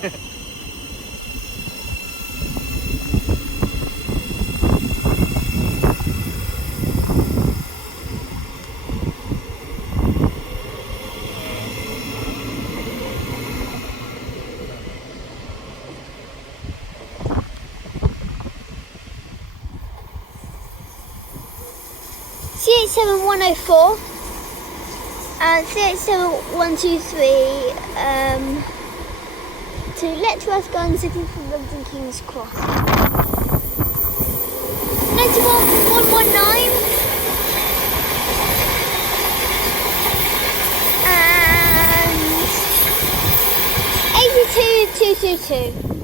C87104 and C87123 to Letchworth Garden City from London King's Cross. 91119 and 82222.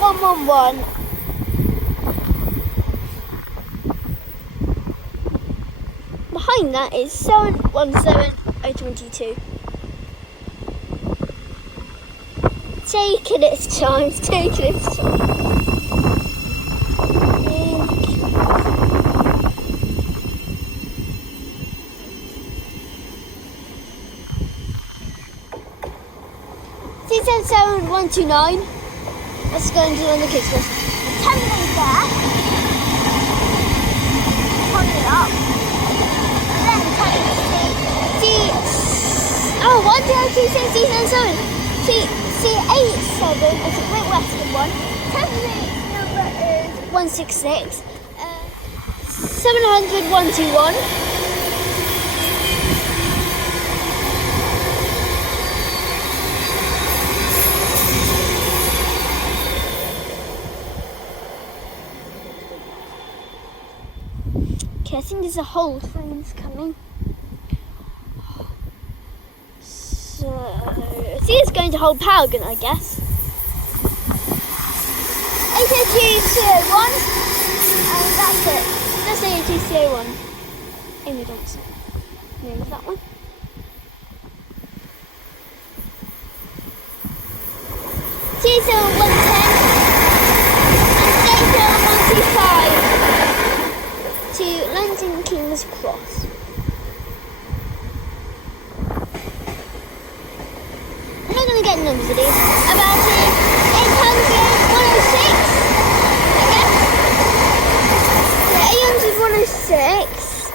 111. Behind that is 717022. Taking its time, taking its time. C77129. Let's go into one of the kids first. 10 minutes there. Hold it up. And then 10 minutes oh, 10267. C87 is a Great Western one. 10 minutes number is 166. 700 121. Okay, I think there's a whole train's coming. So, I think it's going to hold Paragon, I guess. 802C01, and that's it. That's 802C01. Amy Johnson. Name of that one. C0110 and C0125 to London King's Cross. I'm not going to get numbers of these. About 800 106, I guess. Yeah, 800 106,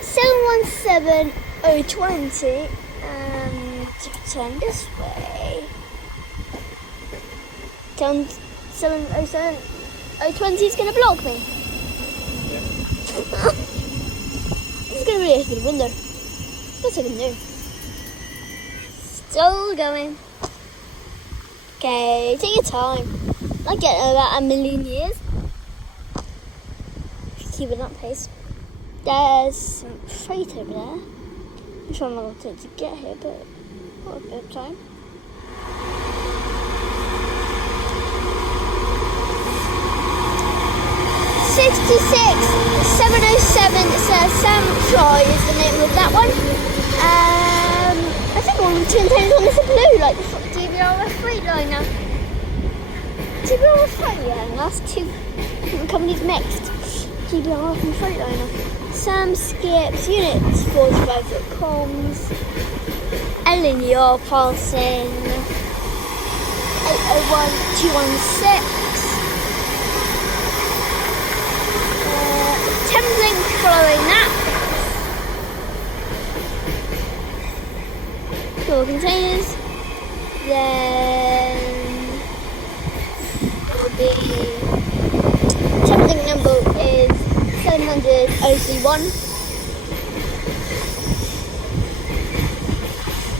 717 020, and turn this way. Turn 707 020 is going to block me. It's going to be out the window. What's I can do? Still going. Okay, take your time. I'll get about a million years. Keep it that pace. There's some freight over there. I'm trying not to get here, but got a bit of time. '66 707 Sam Troy is the name of that one. I think one of the twin tails on this are blue, like the DBR Freightliner. DBR Freightliner, and that's two companies mixed. DBR and Freightliner. Sam Skips, units 45 foot comms. LNER passing. 801216. Thamslink following that. Four containers. Then it will be Thamslink number is 700 OC1.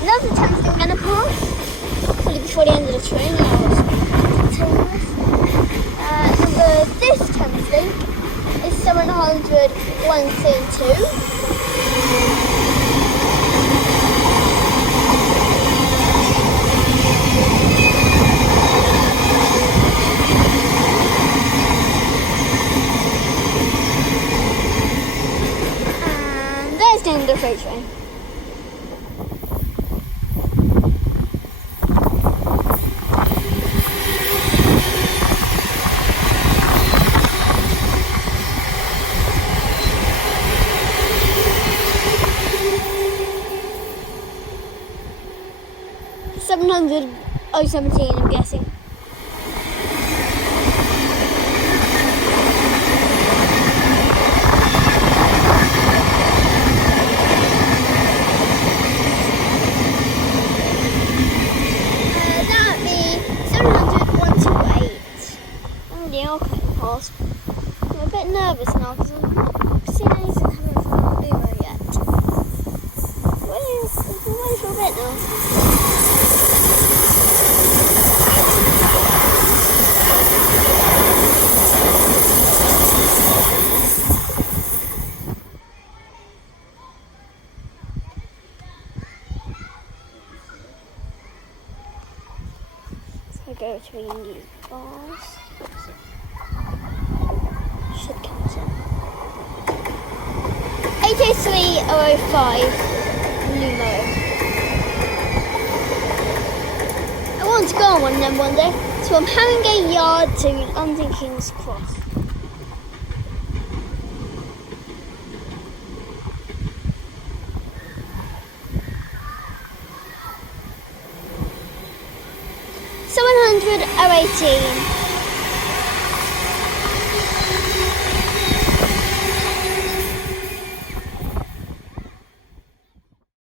Another Thamslink gonna pass. Probably before the end of the train. Number this Thamslink is 700 132. And there's the end of the freight train. 700 017, I'm guessing. That would be 700 128. Oh yeah, okay, past. I'm a bit nervous now because I've not seen anything coming from the lumo yet. I'm waiting for a bit now. So go between these bars. Should catch it. 80305 lumo. I want to go on one of them one day. So from Harringay Yard to London King's Cross. $700 018.